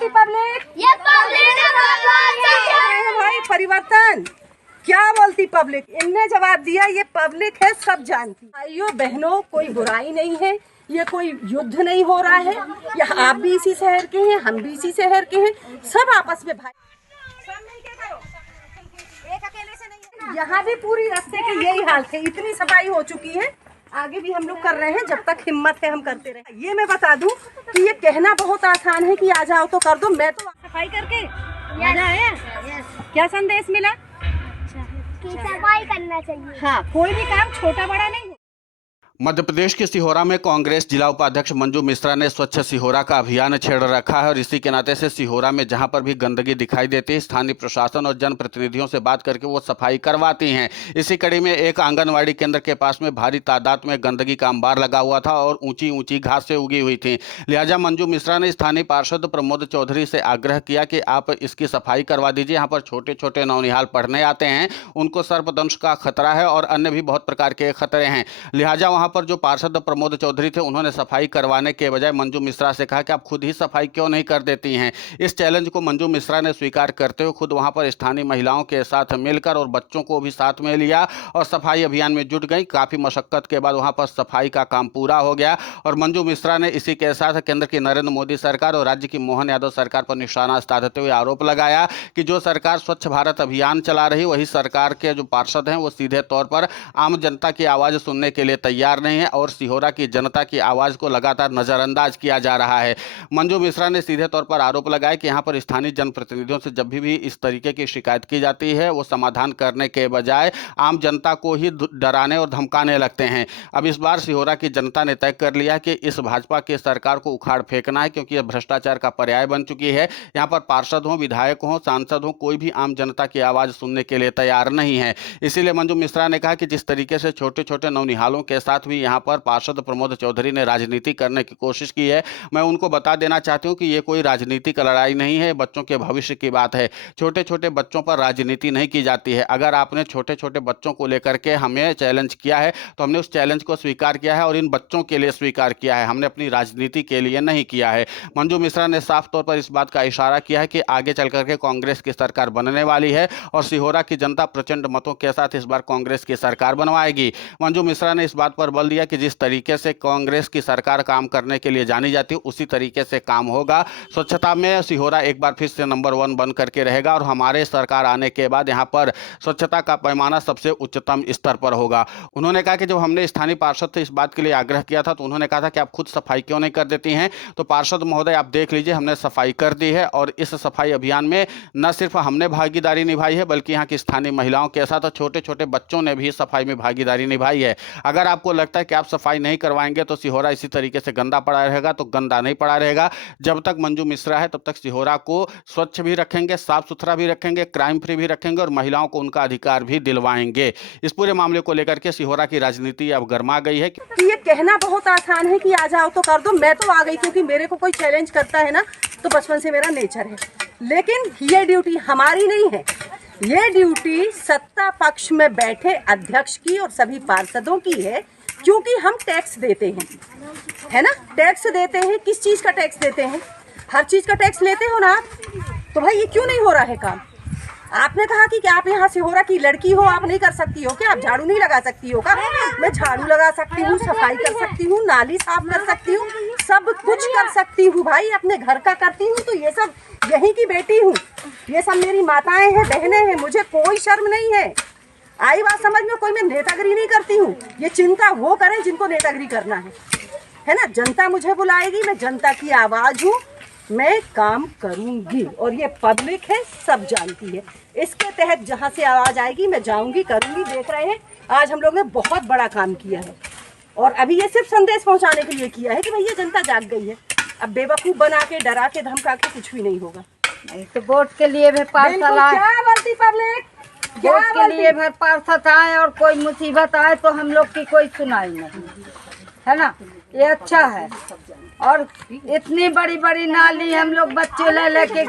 बोलती पब्लिक? ये पब्लिक है भाई परिवर्तन क्या बोलती पब्लिक? इनने जवाब दिया ये पब्लिक है, सब जानती। भाइयों बहनों, कोई बुराई नहीं है, ये कोई युद्ध नहीं हो रहा है। ये आप भी इसी शहर के हैं, हम भी इसी शहर के हैं, सब आपस में भाई। एक अकेले से नहीं। यहाँ भी पूरी रास्ते के यही हाल है, इतनी सफाई हो चुकी है, आगे भी हम लोग कर रहे हैं, जब तक हिम्मत है हम करते रहे। ये मैं बता दूं कि ये कहना बहुत आसान है कि आ जाओ तो कर दो। मैं तो सफाई करके मजा आया। क्या संदेश मिला कि सफाई करना चाहिए। हाँ, कोई भी काम छोटा बड़ा नहीं। मध्य प्रदेश के सिहोरा में कांग्रेस जिला उपाध्यक्ष मंजू मिश्रा ने स्वच्छ सिहोरा का अभियान छेड़ रखा है और इसी के नाते से सिहोरा में जहां पर भी गंदगी दिखाई देती है, स्थानीय प्रशासन और जनप्रतिनिधियों से बात करके वो सफाई करवाती हैं। इसी कड़ी में एक आंगनवाड़ी केंद्र के पास में भारी तादाद में गंदगी का अंबार लगा हुआ था और ऊंची ऊंची घासें उगी हुई थी। लिहाजा मंजू मिश्रा ने स्थानीय पार्षद प्रमोद चौधरी से आग्रह किया कि आप इसकी सफाई करवा दीजिए। यहाँ पर छोटे छोटे नौनिहाल पढ़ने आते हैं, उनको सर्पदंश का खतरा है और अन्य भी बहुत प्रकार के खतरे हैं। लिहाजा वहां पर जो पार्षद प्रमोद चौधरी थे, उन्होंने सफाई करवाने के बजाय मंजू मिश्रा से कहा कि आप खुद ही सफाई क्यों नहीं कर देती हैं। इस चैलेंज को मंजू मिश्रा ने स्वीकार करते हुए खुद वहां पर स्थानीय महिलाओं के साथ मिलकर और बच्चों को भी साथ में लिया और सफाई अभियान में जुट गई। काफी मशक्कत के बाद वहां पर सफाई का काम पूरा हो गया और मंजू मिश्रा ने इसी के साथ केंद्र की नरेंद्र मोदी सरकार और राज्य की मोहन यादव सरकार पर निशाना साधते हुए आरोप लगाया कि जो सरकार स्वच्छ भारत अभियान चला रही, वही सरकार के जो पार्षद हैं वो सीधे तौर पर आम जनता की आवाज सुनने के लिए तैयार नहीं है और सिहोरा की जनता की आवाज को लगातार नजरअंदाज किया जा रहा है। मंजू मिश्रा ने सीधे तौर पर आरोप लगाया कि यहां पर स्थानीय जनप्रतिनिधियों से जब भी इस तरीके की शिकायत की जाती है, वो समाधान करने के बजाय आम जनता को ही डराने और धमकाने लगते हैं। अब इस बार सिहोरा की जनता ने तय कर लिया कि इस भाजपा की सरकार को उखाड़ फेंकना है, क्योंकि यह भ्रष्टाचार का पर्याय बन चुकी है। यहाँ पर पार्षद हों, विधायक हों, सांसद हों, कोई भी आम जनता की आवाज सुनने के लिए तैयार नहीं है। इसीलिए मंजू मिश्रा ने कहा कि जिस तरीके से छोटे छोटे नौनिहालों के साथ भी यहाँ पर पार्षद प्रमोद चौधरी ने राजनीति करने की कोशिश की है, मैं उनको बता देना चाहती हूँ कि ये कोई राजनीतिक लड़ाई नहीं है, बच्चों के भविष्य की बात है। छोटे छोटे बच्चों पर राजनीति नहीं की जाती है। अगर आपने छोटे छोटे बच्चों को लेकर के हमें चैलेंज किया है तो हमने उस चैलेंज को स्वीकार किया है और इन बच्चों के लिए स्वीकार किया है, हमने अपनी राजनीति के लिए नहीं किया है। मंजू मिश्रा ने साफ तौर पर इस बात का इशारा किया है कि आगे चल करके कांग्रेस की सरकार बनने वाली है और सिहोरा की जनता प्रचंड मतों के साथ इस बार कांग्रेस की सरकार बनवाएगी। मंजू मिश्रा ने इस बात पर बल दिया कि जिस तरीके से कांग्रेस की सरकार काम करने के लिए जानी जाती है, उसी तरीके से काम होगा। स्वच्छता में सिहोरा एक बार फिर से नंबर 1 बन करके रहेगा और हमारे सरकार आने के बाद यहाँ पर स्वच्छता का पैमाना सबसे उच्चतम स्तर पर होगा। उन्होंने कहा कि जब हमने स्थानीय पार्षद से इस बात के लिए आग्रह किया था तो उन्होंने कहा था कि आप खुद सफाई क्यों नहीं कर देती हैं। तो पार्षद महोदय आप देख लीजिए, हमने सफाई कर दी है और इस सफाई अभियान में न सिर्फ हमने भागीदारी निभाई है, बल्कि यहाँ की स्थानीय महिलाओं के साथ छोटे छोटे बच्चों ने भी सफाई में भागीदारी निभाई है। अगर आपको लगता है कि आप सफाई नहीं करवाएंगे तो सिहोरा इसी तरीके से गंदा पड़ा रहेगा, तो गंदा नहीं पड़ा रहेगा। जब तक मंजू मिश्रा है तब तक सिहोरा को स्वच्छ भी रखेंगे, साफ सुथरा भी रखेंगे, क्राइम फ्री भी रखेंगे और महिलाओं को उनका अधिकार भी दिलवाएंगे। इस पूरे मामले को लेकर के सिहोरा की राजनीति अब गर्मा गई है कि ये कहना बहुत आसान है कि आ जाओ तो कर दो। मैं तो आ गई, क्योंकि मेरे को कोई चैलेंज करता है ना तो बचपन से मेरा नेचर है। लेकिन ये ड्यूटी हमारी नहीं है, ये ड्यूटी सत्ता पक्ष में बैठे अध्यक्ष की और सभी पार्षदों की है, क्योंकि हम टैक्स देते हैं, है ना। टैक्स देते हैं, किस चीज का टैक्स देते हैं? हर चीज का टैक्स लेते हो ना। तो भाई ये क्यों नहीं हो रहा है काम? आपने कहा कि आप यहाँ सिहोरा की लड़की हो, आप नहीं कर सकती हो क्या? आप झाड़ू नहीं लगा सकती हो क्या? मैं झाड़ू लगा सकती हूँ, सफाई कर सकती हूँ, नाली साफ कर सकती हूँ, सब कुछ कर सकती हूँ भाई। अपने घर का करती हूँ, तो ये सब यहीं की बेटी हूँ, ये सब मेरी माताएं हैं, बहनें हैं, मुझे कोई शर्म नहीं है। आई बात समझ में? कोई मैं नेतागिरी नहीं करती हूँ। ये चिंता वो करें जिनको नेतागिरी करना है ना। जनता मुझे बुलाएगी, मैं जनता की आवाज हूँ, मैं काम करूंगी और ये पब्लिक है, सब जानती है। इसके तहत जहाँ से आवाज आएगी मैं जाऊंगी, करूंगी। देख रहे हैं आज हम लोग ने बहुत बड़ा काम किया है और अभी ये सिर्फ संदेश पहुंचाने के लिए किया है कि भैया जनता जाग गई है। अब बेवकूफ बना के, डरा के, धमका के कुछ भी नहीं होगा। नहीं तो वोट के लिए भी पार्षद आए, क्या बोलती पब्लिक? वोट के लिए भी पार्षद आए और कोई मुसीबत आए तो हम लोग की कोई सुनाई नहीं, है ना। ये अच्छा है। और इतनी बड़ी बड़ी नाली हम लोग बच्चे ले लेके